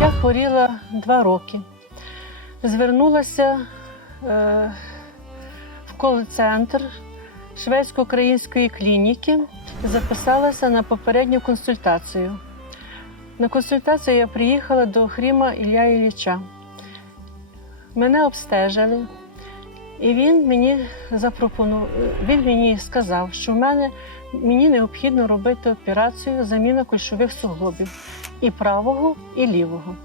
Я хворіла два роки. Звернулася е, в кол-центр шведсько-української клініки, записалася на попередню консультацію. На консультацію я приїхала до Хріма Ілля Ілліча. Мене обстежили, і він мені запропонував, він мені сказав, що в мене мені необхідно робити операцію заміна кульшових суглобів і правого, і лівого.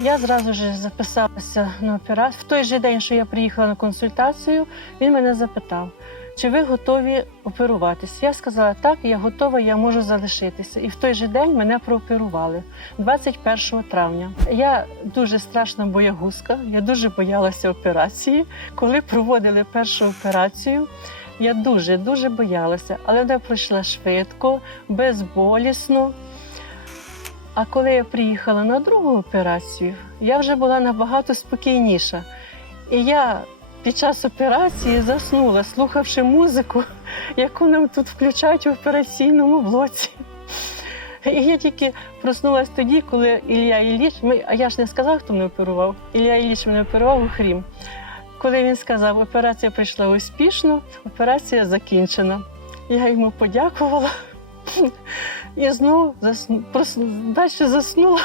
Я зразу ж записалася на операцію. В той же день, що я приїхала на консультацію, він мене запитав, чи ви готові оперуватися. Я сказала, так, я готова, я можу залишитися. І в той же день мене прооперували 21 травня. Я дуже страшна боягузка, я дуже боялася операції. Коли проводили першу операцію, я дуже дуже боялася, але вона пройшла швидко, безболісно. А коли я приїхала на другу операцію, я вже була набагато спокійніша. І я під час операції заснула, слухавши музику, яку нам тут включають в операційному блоці. І я тільки проснулася тоді, коли Ілля Ілліч, ми, а я ж не сказав, хто мене оперував. Ілля Ілліч мене оперував у Хрім. Коли він сказав, операція пройшла успішно, операція закінчена. Я йому подякувала і знову засну, далі заснула.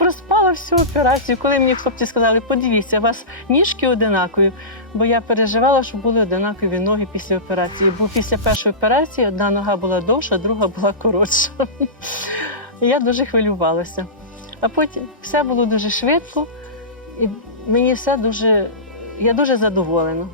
Проспала всю операцію. Коли мені хлопці сказали, подивіться, у вас ніжки одинакові, бо я переживала, що були одинакові ноги після операції. Бо після першої операції одна нога була довша, друга була коротша. Я дуже хвилювалася. А потім все було дуже швидко, і мені все дуже. Я дуже задоволена.